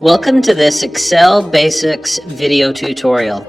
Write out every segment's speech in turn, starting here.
Welcome to this Excel Basics video tutorial.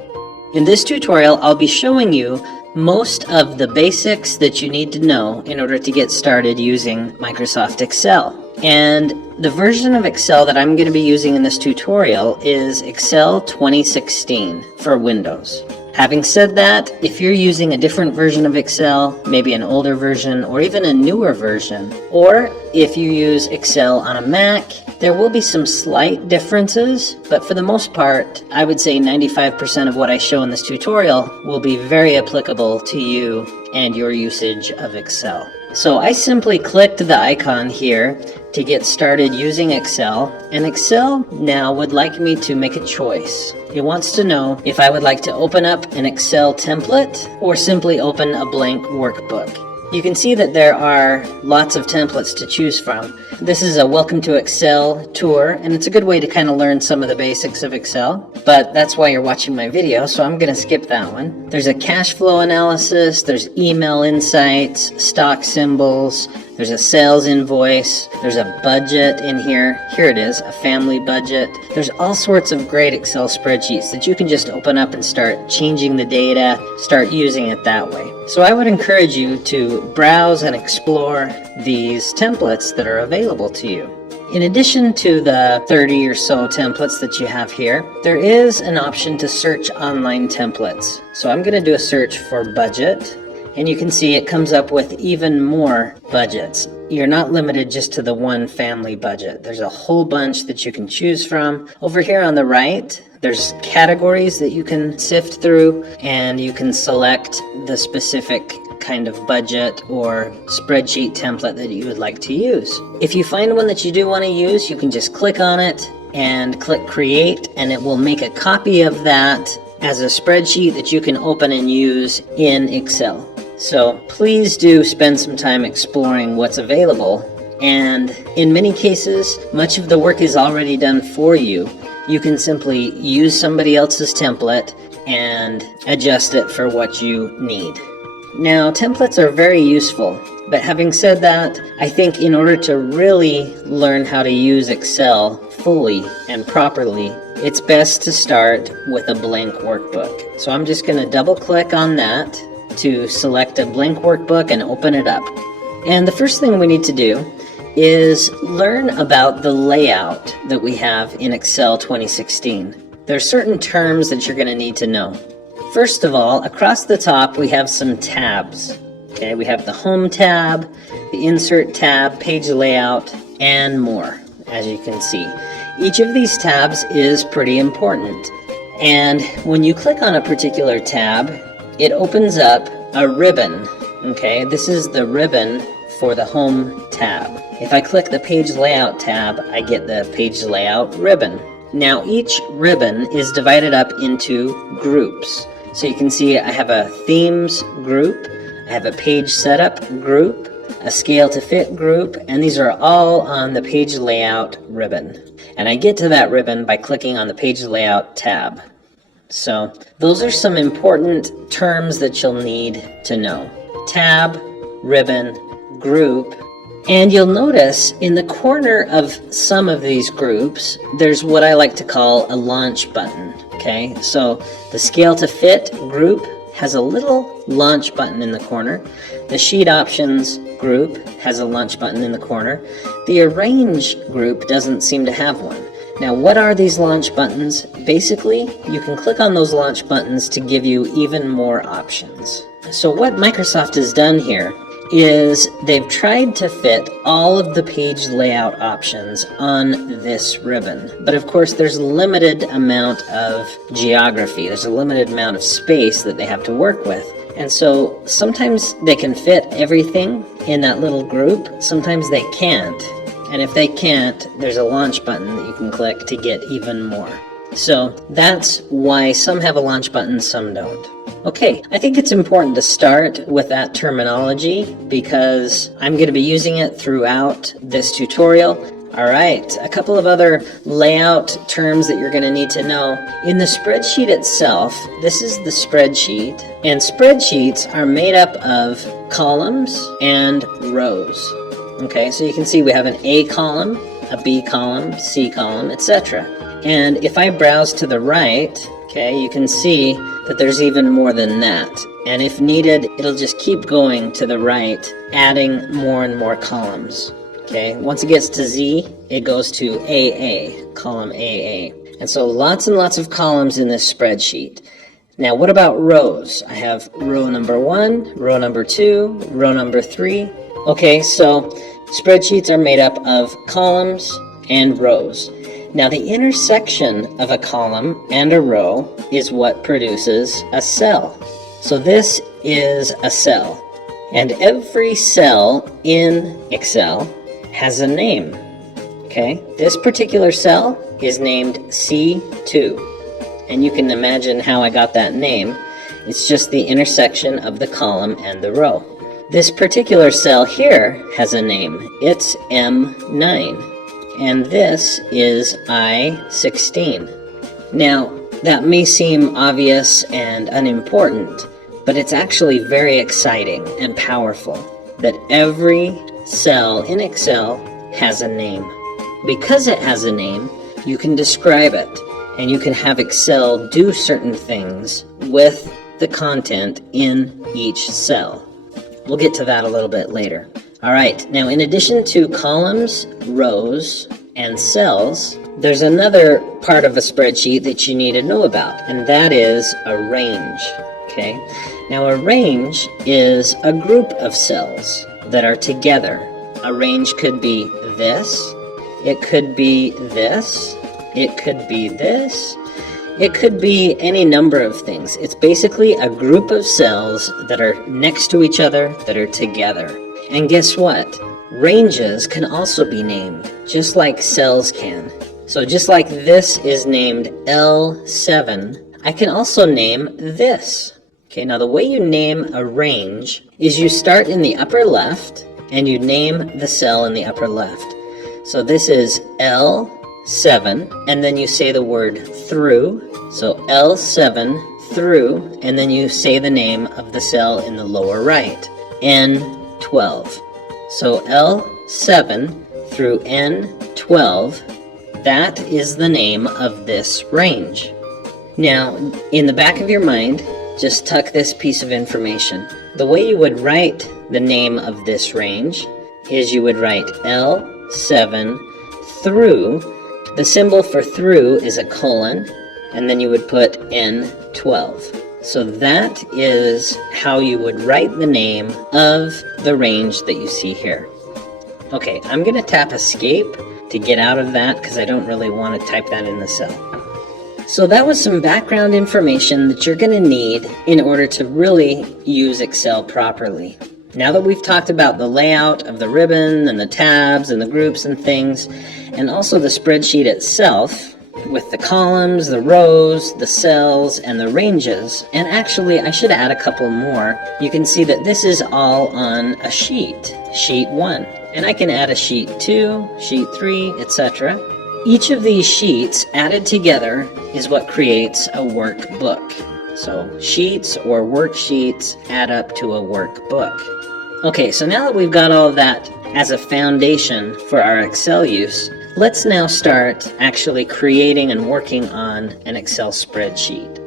In this tutorial, I'll be showing you most of the basics that you need to know in order to get started using Microsoft Excel. And the version of Excel that I'm going to be using in this tutorial is Excel 2016 for Windows. Having said that, if you're using a different version of Excel, maybe an older version or even a newer version, or if you use Excel on a Mac, there will be some slight differences, but for the most part, I would say 95% of what I show in this tutorial will be very applicable to you and your usage of Excel. So I simply clicked the icon here to get started using Excel, and Excel now would like me to make a choice. It wants to know if I would like to open up an Excel template or simply open a blank workbook. You can see that there are lots of templates to choose from. This is a Welcome to Excel tour, and it's a good way to kind of learn some of the basics of Excel, but that's why you're watching my video, so I'm going to skip that one. There's a cash flow analysis, there's email insights, stock symbols, there's a sales invoice, there's a budget in here. Here it is, a family budget. There's all sorts of great Excel spreadsheets that you can just open up and start changing the data, start using it that way. So I would encourage you to browse and explore these templates that are available to you. In addition to the 30 or so templates that you have here, there is an option to search online templates. So I'm going to do a search for budget. And you can see it comes up with even more budgets. You're not limited just to the one family budget. There's a whole bunch that you can choose from. Over here on the right, there's categories that you can sift through, and you can select the specific kind of budget or spreadsheet template that you would like to use. If you find one that you do want to use, you can just click on it and click Create, and it will make a copy of that as a spreadsheet that you can open and use in Excel. So please do spend some time exploring what's available, and in many cases, much of the work is already done for you. You can simply use somebody else's template and adjust it for what you need. Now, templates are very useful, but having said that, I think in order to really learn how to use Excel fully and properly, it's best to start with a blank workbook. So I'm just going to double click on that to select a blank workbook and open it up. And the first thing we need to do is learn about the layout that we have in Excel 2016. There are certain terms that you're going to need to know. First of all, across the top we have some tabs. Okay, we have the Home tab, the Insert tab, Page Layout, and more, as you can see. Each of these tabs is pretty important. And when you click on a particular tab, it opens up a ribbon. Okay, this is the ribbon for the Home tab. If I click the Page Layout tab, I get the Page Layout ribbon. Now each ribbon is divided up into groups. So you can see I have a Themes group, I have a Page Setup group, a Scale to Fit group, and these are all on the Page Layout ribbon. And I get to that ribbon by clicking on the Page Layout tab. So those are some important terms that you'll need to know. Tab, ribbon, group, and you'll notice in the corner of some of these groups, there's what I like to call a launch button. Okay, so the Scale to Fit group has a little launch button in the corner. The Sheet Options group has a launch button in the corner. The Arrange group doesn't seem to have one. Now, what are these launch buttons? Basically, you can click on those launch buttons to give you even more options. So what Microsoft has done here is they've tried to fit all of the page layout options on this ribbon. But of course, there's a limited amount of geography. There's a limited amount of space that they have to work with. And so sometimes they can fit everything in that little group. Sometimes they can't. And if they can't, there's a launch button that you can click to get even more. So that's why some have a launch button, some don't. Okay, I think it's important to start with that terminology because I'm going to be using it throughout this tutorial. Alright, a couple of other layout terms that you're going to need to know. In the spreadsheet itself, this is the spreadsheet, and spreadsheets are made up of columns and rows. Okay, so you can see we have an A column a B column, C column, etc. And if I browse to the right, okay, you can see that there's even more than that. And if needed, it'll just keep going to the right, adding more and more columns. Okay, once it gets to Z, it goes to AA, column AA. And so lots and lots of columns in this spreadsheet. Now, what about rows? I have row number 1, row number 2, row number 3. Okay, so spreadsheets are made up of columns and rows. Now, the intersection of a column and a row is what produces a cell. So this is a cell, and every cell in Excel has a name. Okay, this particular cell is named C2. And you can imagine how I got that name. It's just the intersection of the column and the row. This particular cell here has a name. It's M9. And this is I16. Now, that may seem obvious and unimportant, but it's actually very exciting and powerful that every cell in Excel has a name. Because it has a name, you can describe it. And you can have Excel do certain things with the content in each cell. We'll get to that a little bit later. All right, now in addition to columns, rows, and cells, there's another part of a spreadsheet that you need to know about, and that is a range. Okay, now a range is a group of cells that are together. A range could be this, it could be this, it could be this. It could be any number of things. It's basically a group of cells that are next to each other, that are together. And guess what? Ranges can also be named, just like cells can. So just like this is named L7, I can also name this. Okay, now the way you name a range is you start in the upper left and you name the cell in the upper left. So this is L7, and then you say the word through, so L7 through, and then you say the name of the cell in the lower right, N12. So L7 through N12, that is the name of this range. Now, in the back of your mind, just tuck this piece of information. The way you would write the name of this range is you would write L7 through. The symbol for through is a colon, and then you would put N12. So that is how you would write the name of the range that you see here. Okay, I'm going to tap escape to get out of that because I don't really want to type that in the cell. So that was some background information that you're going to need in order to really use Excel properly. Now that we've talked about the layout of the ribbon and the tabs and the groups and things, and also the spreadsheet itself, with the columns, the rows, the cells, and the ranges, and actually I should add a couple more, you can see that this is all on a sheet, sheet 1. And I can add a sheet 2, sheet 3, etc. Each of these sheets added together is what creates a workbook. So sheets or worksheets add up to a workbook. Okay, so now that we've got all of that as a foundation for our Excel use, let's now start actually creating and working on an Excel spreadsheet.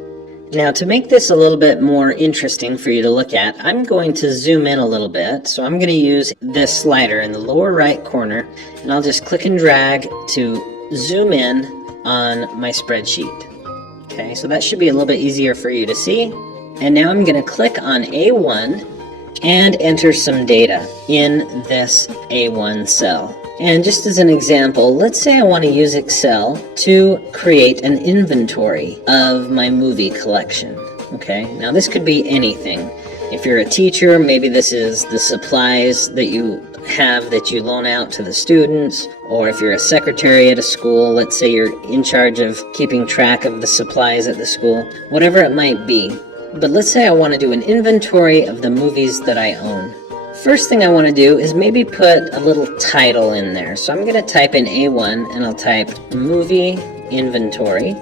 Now, to make this a little bit more interesting for you to look at, I'm going to zoom in a little bit. So I'm going to use this slider in the lower right corner, and I'll just click and drag to zoom in on my spreadsheet. Okay, so that should be a little bit easier for you to see. And now I'm going to click on A1 and enter some data in this A1 cell. And just as an example, let's say I want to use Excel to create an inventory of my movie collection. Okay, now this could be anything. If you're a teacher, maybe this is the supplies that you have that you loan out to the students, or if you're a secretary at a school, let's say you're in charge of keeping track of the supplies at the school, whatever it might be. But let's say I want to do an inventory of the movies that I own. First thing I want to do is maybe put a little title in there. So I'm going to type in A1 and I'll type movie inventory.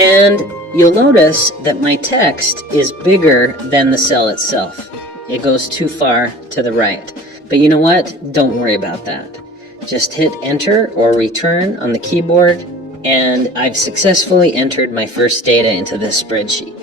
And you'll notice that my text is bigger than the cell itself. It goes too far to the right. But you know what? Don't worry about that. just hit enter or return on the keyboard, and I've successfully entered my first data into this spreadsheet.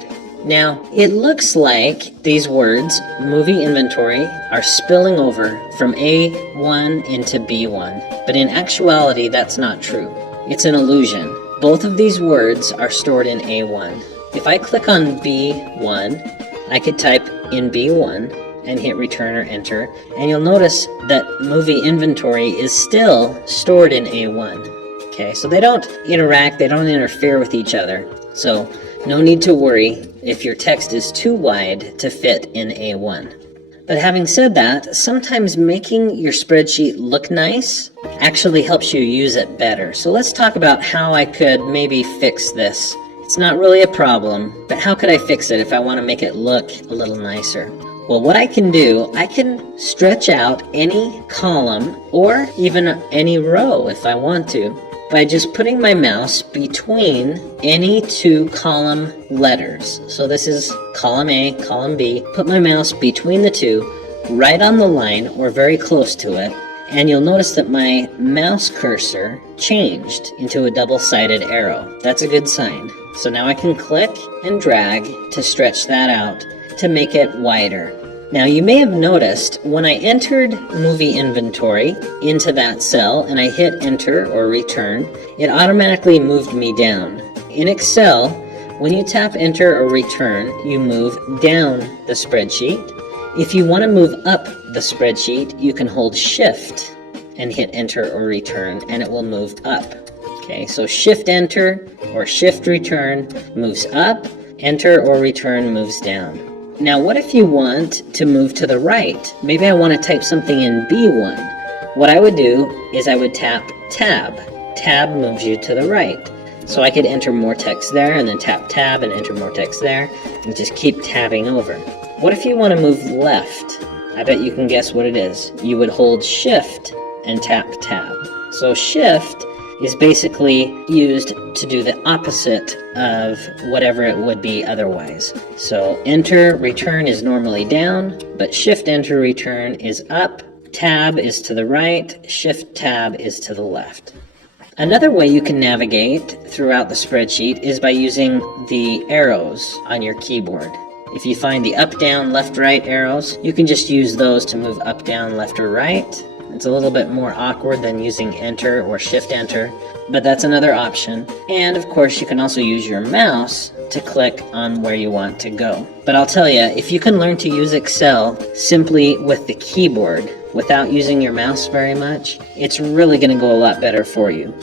Now, it looks like these words, movie inventory, are spilling over from A1 into B1, but in actuality, that's not true. It's an illusion. Both of these words are stored in A1. If I click on B1, I could type in B1 and hit return or enter, and you'll notice that movie inventory is still stored in A1. Okay, so they don't interact, they don't interfere with each other. So no need to worry if your text is too wide to fit in A1. But having said that, sometimes making your spreadsheet look nice actually helps you use it better. So let's talk about how I could maybe fix this. It's not really a problem, but how could I fix it if I want to make it look a little nicer? Well, what I can do, I can stretch out any column or even any row if I want to by just putting my mouse between any two column letters. So this is column A, column B. Put my mouse between the two, right on the line or very close to it, and you'll notice that my mouse cursor changed into a double-sided arrow. That's a good sign. So now I can click and drag to stretch that out to make it wider. Now you may have noticed when I entered movie inventory into that cell and I hit enter or return, it automatically moved me down. In Excel, when you tap enter or return, you move down the spreadsheet. If you want to move up the spreadsheet, you can hold shift and hit enter or return and it will move up. Okay, so shift enter or shift return moves up, enter or return moves down. Now, what if you want to move to the right? Maybe I want to type something in B1. What I would do is I would tap tab. Tab moves you to the right. So I could enter more text there and then tap tab and enter more text there and just keep tabbing over. What if you want to move left? I bet you can guess what it is. You would hold shift and tap tab. So shift is basically used to do the opposite of whatever it would be otherwise. So enter, return is normally down, but shift, enter, return is up, tab is to the right, shift, tab is to the left. Another way you can navigate throughout the spreadsheet is by using the arrows on your keyboard. If you find the up, down, left, right arrows, you can just use those to move up, down, left, or right. It's a little bit more awkward than using enter or shift enter, but that's another option. And of course, you can also use your mouse to click on where you want to go. But I'll tell you, if you can learn to use Excel simply with the keyboard without using your mouse very much, it's really going to go a lot better for you.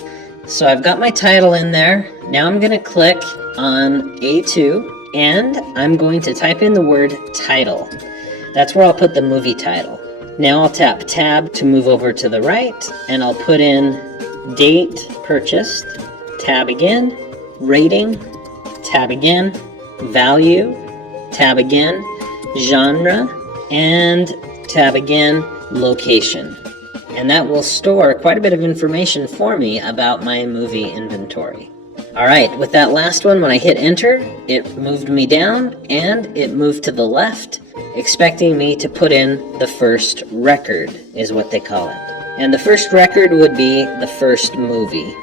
So I've got my title in there. Now I'm going to click on A2 and I'm going to type in the word title. That's where I'll put the movie title. Now I'll tap tab to move over to the right, and I'll put in date purchased, tab again, rating, tab again, value, tab again, genre, and tab again, location. And that will store quite a bit of information for me about my movie inventory. Alright, with that last one, when I hit enter, it moved me down and it moved to the left, expecting me to put in the first record, is what they call it. And the first record would be the first movie.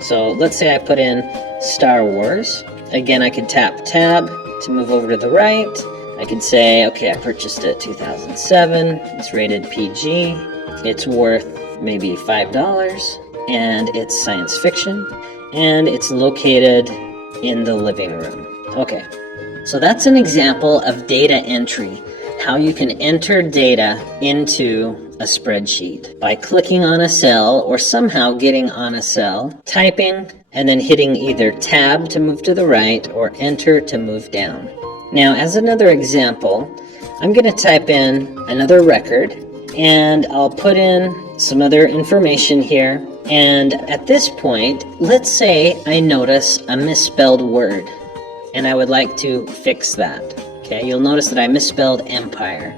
So let's say I put in Star Wars. Again, I could tap tab to move over to the right. I could say, okay, I purchased it 2007. It's rated PG. It's worth maybe $5. And it's science fiction. And it's located in the living room. Okay, so that's an example of data entry, how you can enter data into a spreadsheet by clicking on a cell or somehow getting on a cell, typing, and then hitting either tab to move to the right or enter to move down. Now, as another example, I'm going to type in another record and I'll put in some other information here. And at this point, let's say I notice a misspelled word and I would like to fix that. Okay, you'll notice that I misspelled empire.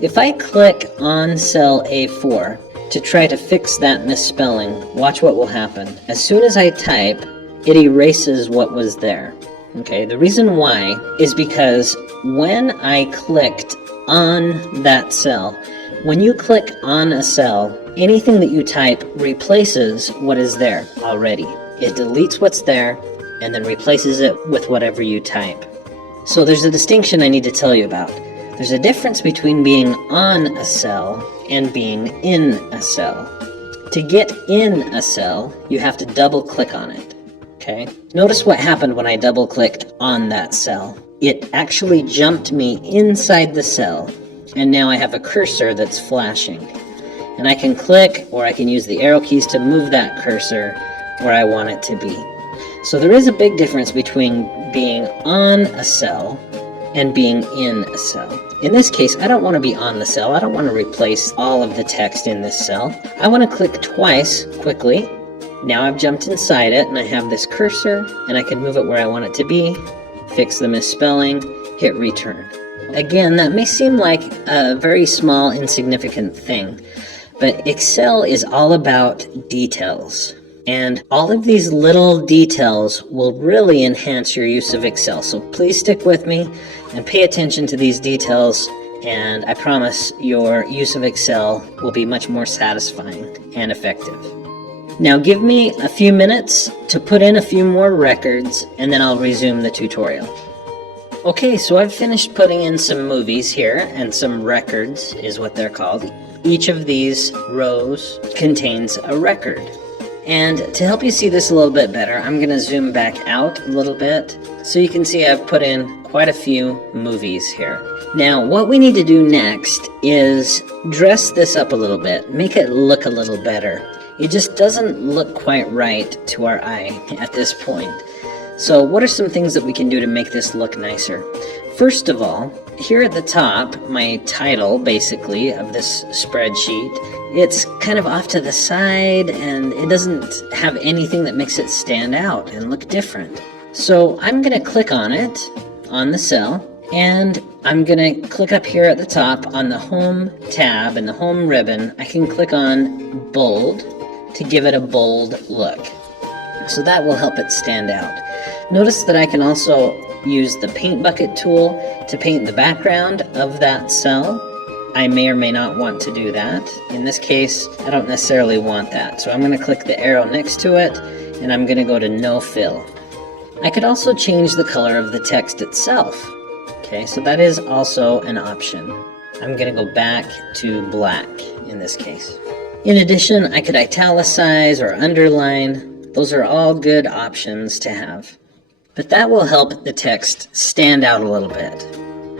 If I click on cell A4 to try to fix that misspelling, watch what will happen. As soon as I type, it erases what was there. Okay, the reason why is because when I clicked on that cell, When you click on a cell, anything that you type replaces what is there already. It deletes what's there and then replaces it with whatever you type. So there's a distinction I need to tell you about. There's a difference between being on a cell and being in a cell. To get in a cell, you have to double click on it. Okay? Notice what happened when I double clicked on that cell. It actually jumped me inside the cell, and now I have a cursor that's flashing. And I can click, or I can use the arrow keys to move that cursor where I want it to be. So there is a big difference between being on a cell and being in a cell. In this case, I don't want to be on the cell. I don't want to replace all of the text in this cell. I want to click twice quickly. Now I've jumped inside it and I have this cursor and I can move it where I want it to be, fix the misspelling, hit return. Again, that may seem like a very small, insignificant thing, but Excel is all about details. And all of these little details will really enhance your use of Excel. So please stick with me and pay attention to these details, and I promise your use of Excel will be much more satisfying and effective. Now give me a few minutes to put in a few more records, and then I'll resume the tutorial. Okay, so I've finished putting in some movies here, and some records is what they're called. Each of these rows contains a record. And to help you see this a little bit better, I'm going to zoom back out a little bit so you can see I've put in quite a few movies here. Now, what we need to do next is dress this up a little bit, make it look a little better. It just doesn't look quite right to our eye at this point. So what are some things that we can do to make this look nicer? First of all, here at the top, my title, basically, of this spreadsheet, it's kind of off to the side and it doesn't have anything that makes it stand out and look different. So I'm going to click on it, on the cell, and I'm going to click up here at the top on the Home tab and the Home ribbon. I can click on Bold to give it a bold look. So that will help it stand out. Notice that I can also use the paint bucket tool to paint the background of that cell. I may or may not want to do that. In this case, I don't necessarily want that. So I'm going to click the arrow next to it, and I'm going to go to No Fill. I could also change the color of the text itself. Okay, so that is also an option. I'm going to go back to black in this case. In addition, I could italicize or underline. Those are all good options to have. But that will help the text stand out a little bit.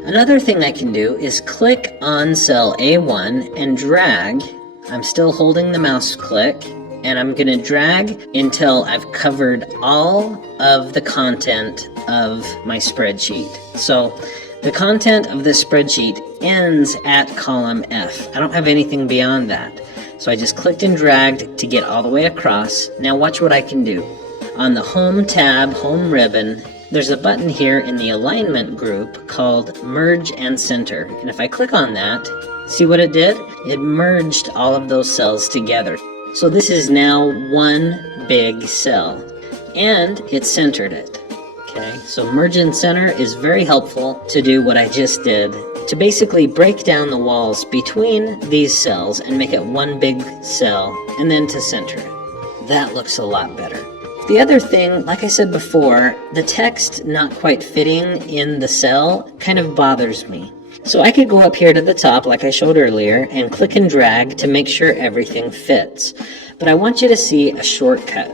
Another thing I can do is click on cell A1 and drag. I'm still holding the mouse click, and I'm going to drag until I've covered all of the content of my spreadsheet. So the content of this spreadsheet ends at column F. I don't have anything beyond that. So I just clicked and dragged to get all the way across. Now watch what I can do. On the Home tab, Home ribbon, there's a button here in the alignment group called Merge and Center. And if I click on that, see what it did? It merged all of those cells together. So this is now one big cell, and it centered it. Okay, so Merge and Center is very helpful to do what I just did, to basically break down the walls between these cells and make it one big cell, and then to center it. That looks a lot better. The other thing, like I said before, the text not quite fitting in the cell kind of bothers me. So I could go up here to the top, like I showed earlier, and click and drag to make sure everything fits. But I want you to see a shortcut.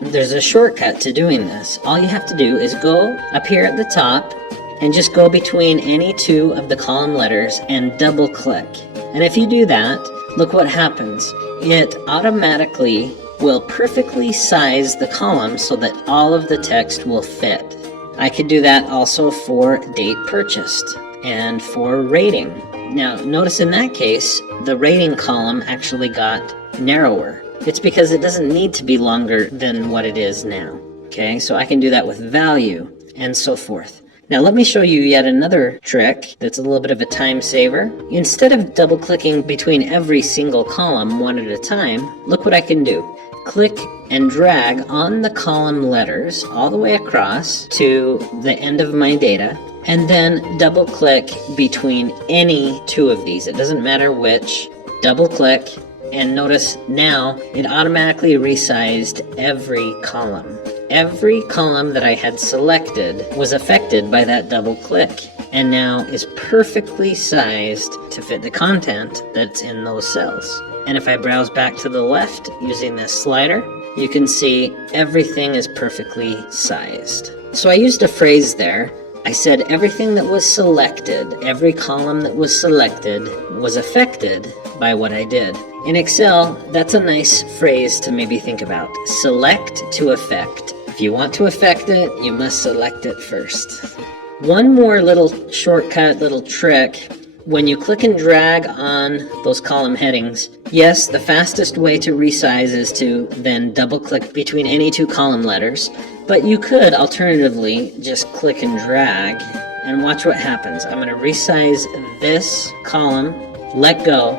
There's a shortcut to doing this. All you have to do is go up here at the top and just go between any two of the column letters and double click. And if you do that, look what happens. It automatically will perfectly size the column so that all of the text will fit. I could do that also for date purchased and for rating. Now notice in that case, the rating column actually got narrower. It's because it doesn't need to be longer than what it is now. Okay, so I can do that with value and so forth. Now let me show you yet another trick that's a little bit of a time saver. Instead of double clicking between every single column one at a time, look what I can do. Click and drag on the column letters all the way across to the end of my data, and then double click between any two of these. It doesn't matter which. Double click, and notice now it automatically resized every column. Every column that I had selected was affected by that double click, and now is perfectly sized to fit the content that's in those cells. And if I browse back to the left using this slider, you can see everything is perfectly sized. So I used a phrase there. I said everything that was selected, every column that was selected, was affected by what I did. In Excel, that's a nice phrase to maybe think about. Select to affect. If you want to affect it, you must select it first. One more little shortcut, little trick. When you click and drag on those column headings, yes, the fastest way to resize is to then double click between any two column letters, but you could alternatively just click and drag and watch what happens. I'm going to resize this column, let go,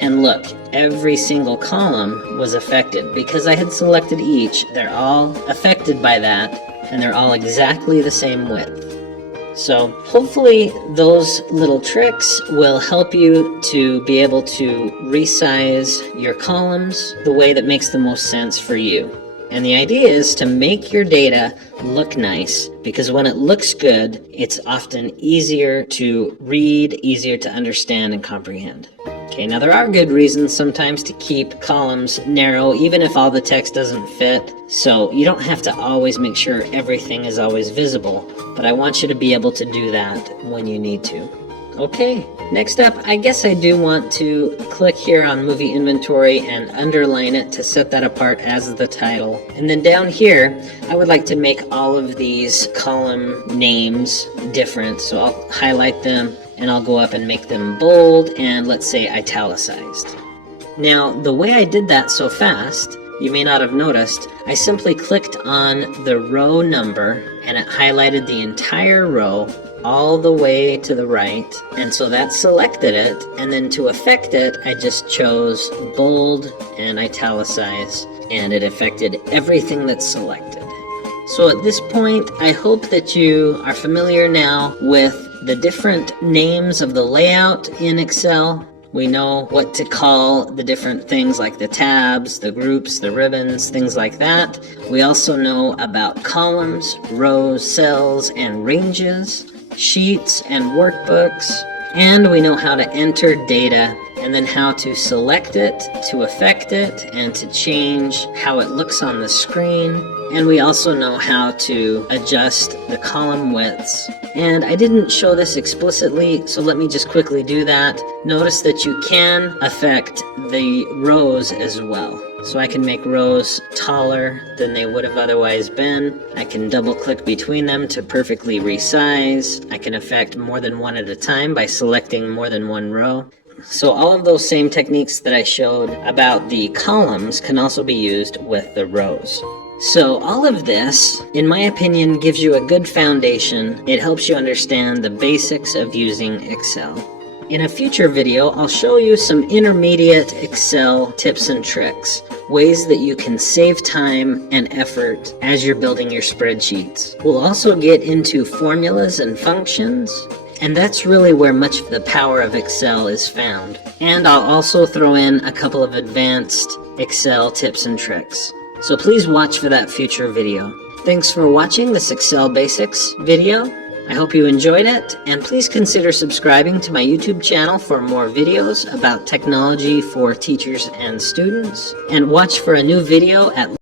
and look, every single column was affected because I had selected each. They're all affected by that, and they're all exactly the same width. So hopefully those little tricks will help you to be able to resize your columns the way that makes the most sense for you. And the idea is to make your data look nice, because when it looks good, it's often easier to read, easier to understand and comprehend. Okay, now there are good reasons sometimes to keep columns narrow, even if all the text doesn't fit. So you don't have to always make sure everything is always visible, but I want you to be able to do that when you need to. Okay, next up, I guess I do want to click here on Movie Inventory and underline it to set that apart as the title. And then down here, I would like to make all of these column names different. So I'll highlight them and I'll go up and make them bold and let's say italicized. Now, the way I did that so fast, you may not have noticed, I simply clicked on the row number and it highlighted the entire row all the way to the right, and so that selected it, and then to affect it I just chose bold and italicize, and it affected everything that's selected. So at this point, I hope that you are familiar now with the different names of the layout in Excel. We know what to call the different things like the tabs, the groups, the ribbons, things like that. We also know about columns, rows, cells, and ranges, sheets and workbooks, and we know how to enter data and then how to select it, to affect it, and to change how it looks on the screen. And we also know how to adjust the column widths. And I didn't show this explicitly, so let me just quickly do that. Notice that you can affect the rows as well. So I can make rows taller than they would have otherwise been. I can double click between them to perfectly resize. I can affect more than one at a time by selecting more than one row. So all of those same techniques that I showed about the columns can also be used with the rows. So all of this, in my opinion, gives you a good foundation. It helps you understand the basics of using Excel. In a future video, I'll show you some intermediate Excel tips and tricks, ways that you can save time and effort as you're building your spreadsheets. We'll also get into formulas and functions, and that's really where much of the power of Excel is found. And I'll also throw in a couple of advanced Excel tips and tricks. So please watch for that future video. Thanks for watching this Excel Basics video. I hope you enjoyed it, and please consider subscribing to my YouTube channel for more videos about technology for teachers and students, and watch for a new video at